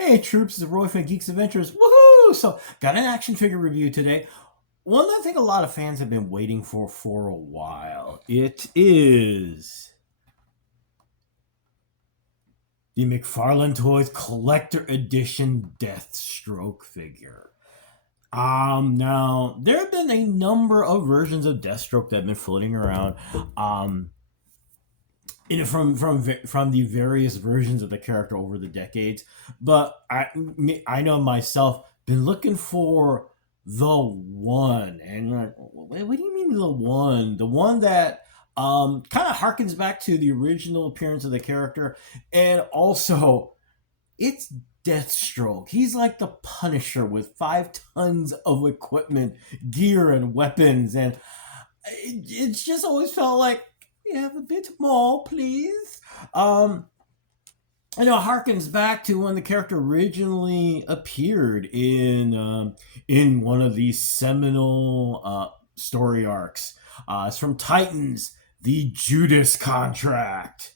Hey troops, it's Roy from Geeks Adventures. Woohoo! So, got an action figure review today. One that I think a lot of fans have been waiting for a while. It is the McFarlane Toys Collector Edition Deathstroke figure. Now there have been a number of versions of Deathstroke that have been floating around. From the various versions of the character over the decades, but I know myself been looking for the one, and like, what do you mean the one? The one that kind of harkens back to the original appearance of the character, and also it's Deathstroke. He's like the Punisher with 5 tons of equipment, gear, and weapons, and it's just always felt like you have a bit more, please. I know it harkens back to when the character originally appeared in one of these seminal story arcs. It's from Titans, the Judas Contract.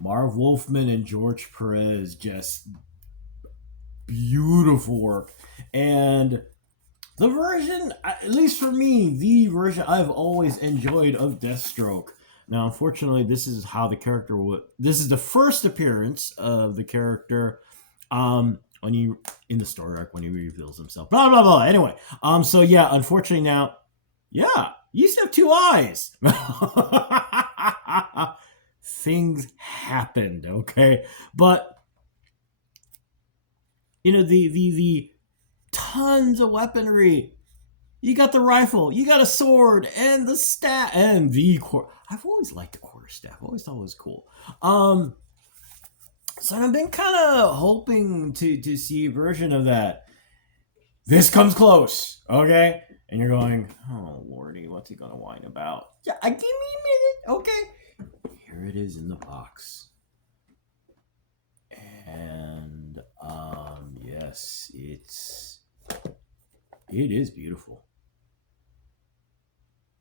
Marv Wolfman and George Perez, just beautiful work. And the version, at least for me, the version I've always enjoyed of Deathstroke. Now, unfortunately, this is how the character would. This is the first appearance of the character, when he in the story arc when he reveals himself. Blah blah blah. Anyway, so yeah, unfortunately now, yeah, you used to have 2 eyes. Things happened, okay, but you know the tons of weaponry. You got the rifle, you got a sword, and the staff, and the I've always liked the quarterstaff. I always thought it was cool. So I've been kind of hoping to see a version of that. This comes close, okay? And you're going, oh lordy, what's he gonna whine about? Yeah, give me a minute, okay? Here it is in the box, and yes, it is beautiful.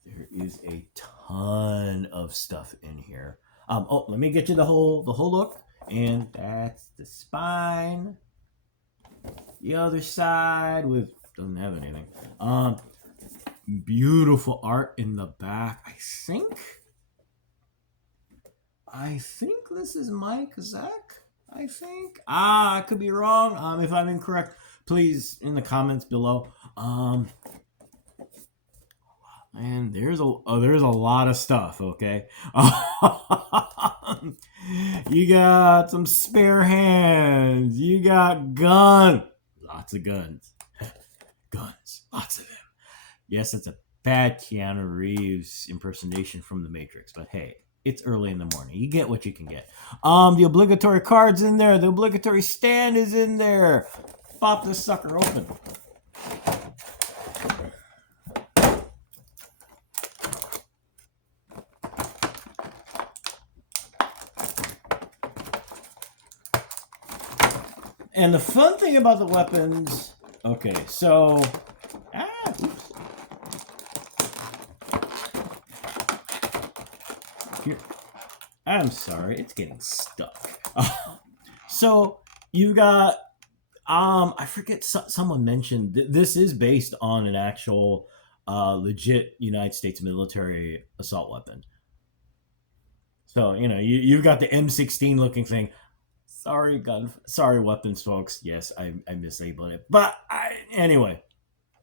There is a ton of stuff in here. Oh, let me get you the whole look. And that's the spine. The other side doesn't have anything. Beautiful art in the back. I think this is Mike Zack. I think. I could be wrong. If I'm incorrect, please in the comments below. And there's a lot of stuff, okay? You got some spare hands. You got guns. Lots of guns. Guns. Lots of them. Yes, it's a bad Keanu Reeves impersonation from The Matrix, but hey, it's early in the morning. You get what you can get. The obligatory card's in there. The obligatory stand is in there. Pop this sucker open. And the fun thing about the weapons, okay, so, oops. Here, I'm sorry, it's getting stuck. So you got, I forget, someone mentioned this is based on an actual, legit United States military assault weapon. So you know you've got the M16 looking thing. Sorry, weapons, folks. Yes, I mislabeled it. But anyway,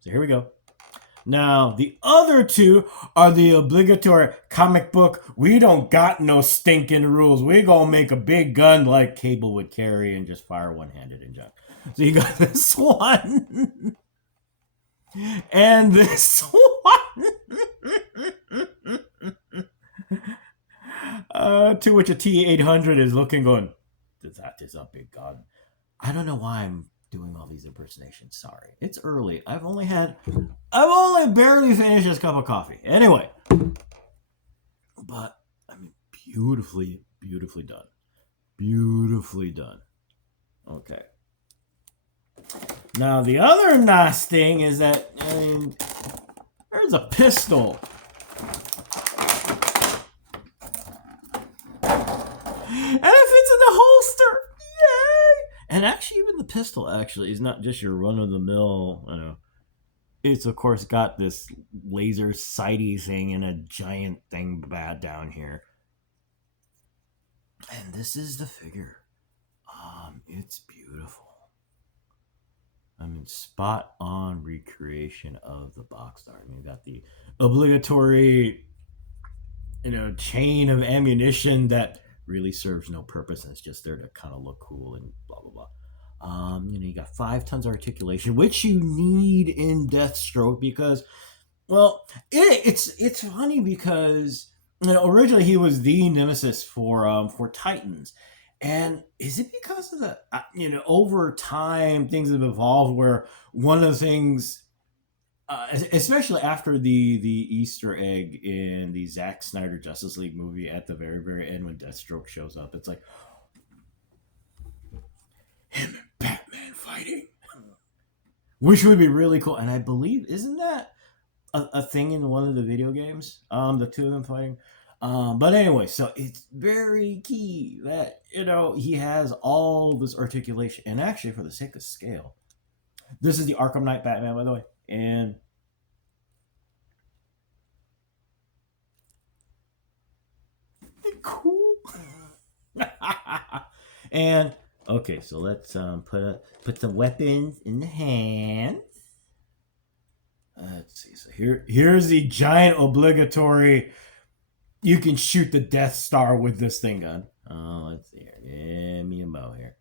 so here we go. Now, the other 2 are the obligatory comic book. We don't got no stinking rules. We gonna make a big gun like Cable would carry and just fire one-handed and junk. So you got this one. And this one. To which a T-800 is looking going, that is a big gun. I don't know why I'm doing all these impersonations. Sorry. It's early. I've only barely finished this cup of coffee. Anyway. But, I mean, beautifully done. Beautifully done. Okay. Now, the other nice thing is that, I mean, there's a pistol. And it fits in the holster. And actually, even the pistol actually is not just your run of the mill. You know, it's of course got this laser sighty thing and a giant thing bad down here. And this is the figure. It's beautiful. I mean, spot on recreation of the box art. I mean, you got the obligatory, chain of ammunition that really serves no purpose and it's just there to kind of look cool and blah blah blah. You got 5 tons of articulation, which you need in Deathstroke because, well, it's funny because originally he was the nemesis for Titans, and is it because of the over time things have evolved where one of the things especially after the Easter egg in the Zack Snyder Justice League movie at the very very end when Deathstroke shows up, it's like him and Batman fighting, which would be really cool. And I believe isn't that a thing in one of the video games? The two of them fighting. But anyway, so it's very key that he has all this articulation, and actually for the sake of scale, this is the Arkham Knight Batman, by the way, and cool. And okay, so let's put the weapons in the hands. Let's see. So here's the giant obligatory. You can shoot the Death Star with this thing gun. Let's see here. Give me a mo here.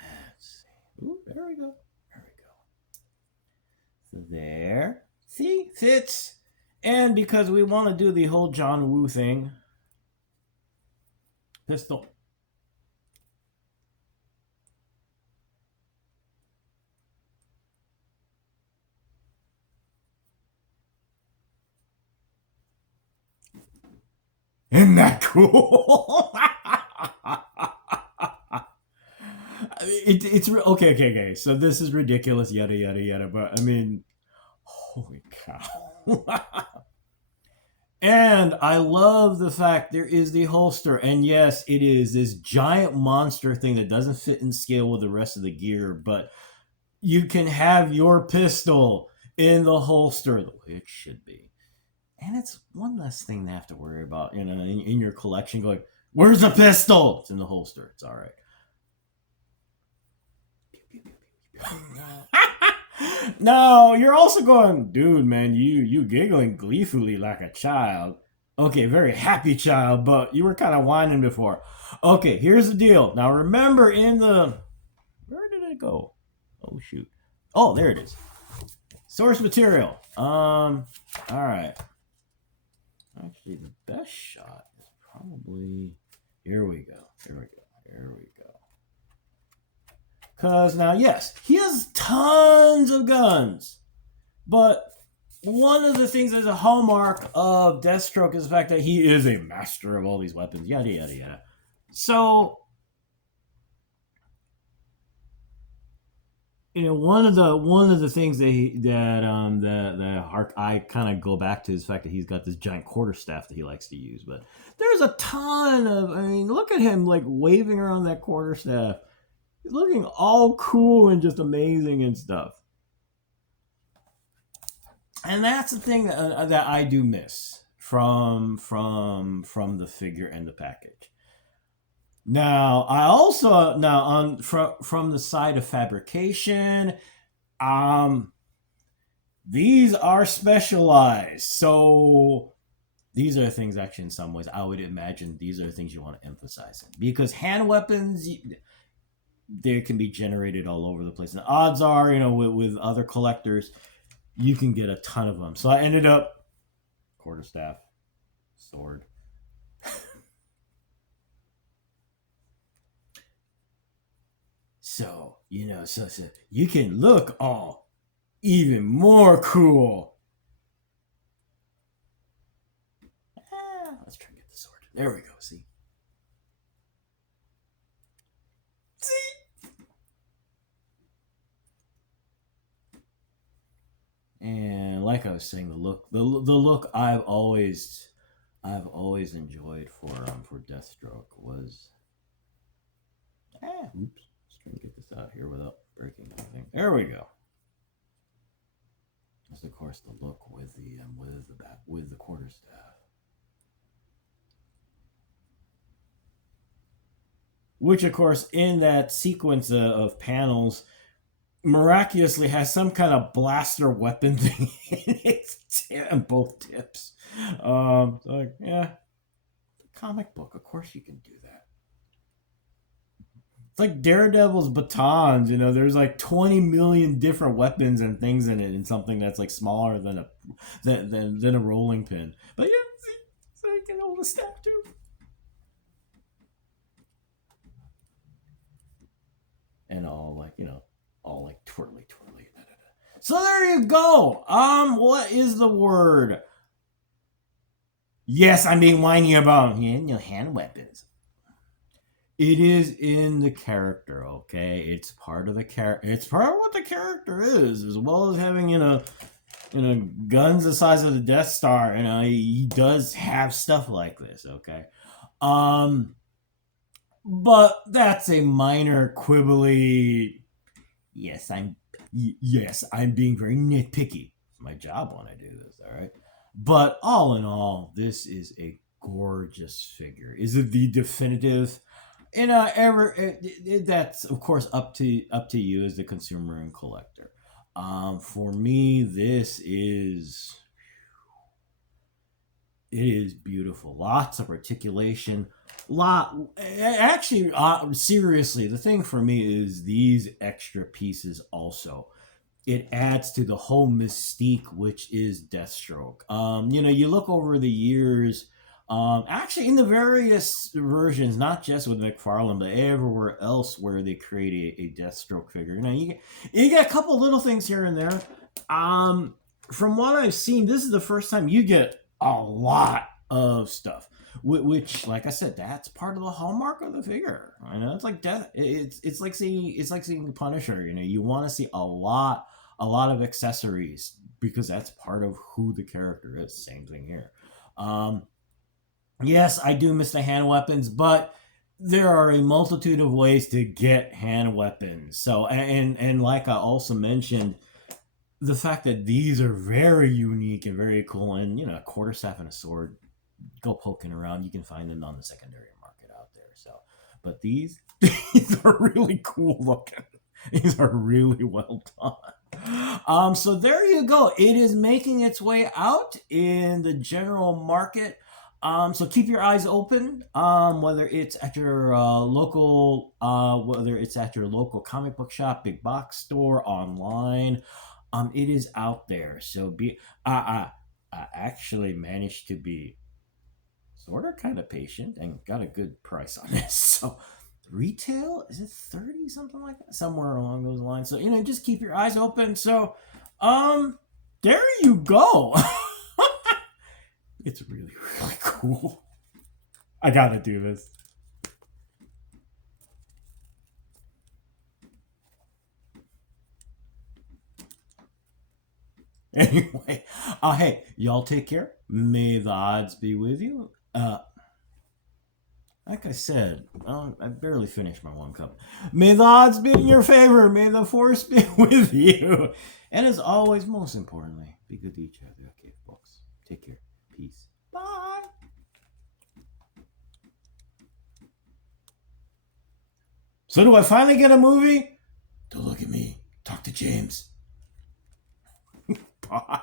Let's see. Ooh, there we go. There we go. So there. See? Fits. And because we want to do the whole John Woo thing, pistol. Isn't that cool? It's okay. So this is ridiculous, yada yada yada. But I mean, holy cow! And I love the fact there is the holster, and yes, it is this giant monster thing that doesn't fit in scale with the rest of the gear, but you can have your pistol in the holster the way it should be. And it's one less thing to have to worry about, in your collection. Going, where's the pistol? It's in the holster. It's all right. No, you're also going, dude, man. You giggling gleefully like a child. Okay, very happy child, but you were kind of whining before. Okay, here's the deal. Now remember, where did it go? Oh shoot. Oh, there it is. Source material. All right. Actually, the best shot is probably... Here we go. Because now, yes, he has tons of guns. But one of the things that's a hallmark of Deathstroke is the fact that he is a master of all these weapons. Yada, yada, yada. So... one of the things that I kind of go back to is the fact that he's got this giant quarterstaff that he likes to use. But there's a ton of, look at him like waving around that quarterstaff. He's looking all cool and just amazing and stuff. And that's the thing that I do miss from the figure and the package. Now, I also from the side of fabrication, these are specialized. So these are things actually in some ways I would imagine these are the things you want to emphasize because hand weapons they can be generated all over the place. And the odds are, with other collectors, you can get a ton of them. So I ended up quarterstaff, sword. So, so you can look all even more cool. Let's try and get the sword. There we go, see? And like I was saying, the look I've always enjoyed for Deathstroke was oops, out here without breaking anything. There we go. That's of course the look with the quarterstaff. Which, of course, in that sequence of panels, miraculously has some kind of blaster weapon thing in its on both tips. So yeah, comic book. Of course, you can do that. It's like Daredevil's batons. There's like 20 million different weapons and things in it, and something that's like smaller than a rolling pin. But yeah, see, so you can hold a staff too. And all like twirly. So there you go. What is the word? Yes, I'm being whiny about hand weapons. It is in the character, okay? It's part of the character. It's part of what the character is, as well as having guns the size of the Death Star. He does have stuff like this, okay? But that's a minor quibbly. Yes, I'm being very nitpicky. It's my job when I do this, all right? But all in all, this is a gorgeous figure. Is it the definitive? That's of course up to you as the consumer and collector. For me, it is beautiful. Lots of articulation. Seriously, the thing for me is these extra pieces also. It adds to the whole mystique, which is Deathstroke. You look over the years, actually in the various versions, not just with McFarlane, but everywhere else where they create a Deathstroke figure. You get a couple little things here and there. From what I've seen, this is the first time you get a lot of stuff. Which, like I said, that's part of the hallmark of the figure. I know it's like death. It's like seeing Punisher. You want to see a lot of accessories because that's part of who the character is. Same thing here. Yes, I do miss the hand weapons, but there are a multitude of ways to get hand weapons. So, and like I also mentioned, the fact that these are very unique and very cool, and a quarterstaff and a sword, go poking around, you can find them on the secondary market out there. So, but these are really cool looking. These are really well done. So there you go. It is making its way out in the general market. So keep your eyes open. Whether it's at your local comic book shop, big box store, online, it is out there. So I actually managed to be sort of kind of patient and got a good price on this. So retail, is it 30, something like that, somewhere along those lines. So just keep your eyes open. So there you go. It's really cool. I gotta do this. Anyway, hey, y'all take care. May the odds be with you. Like I said, I barely finished my one cup. May the odds be in your favor. May the force be with you. And as always, most importantly, be good to each other. Okay, folks. Take care. Peace. Bye. So do I finally get a movie? Don't look at me. Talk to James. Bye.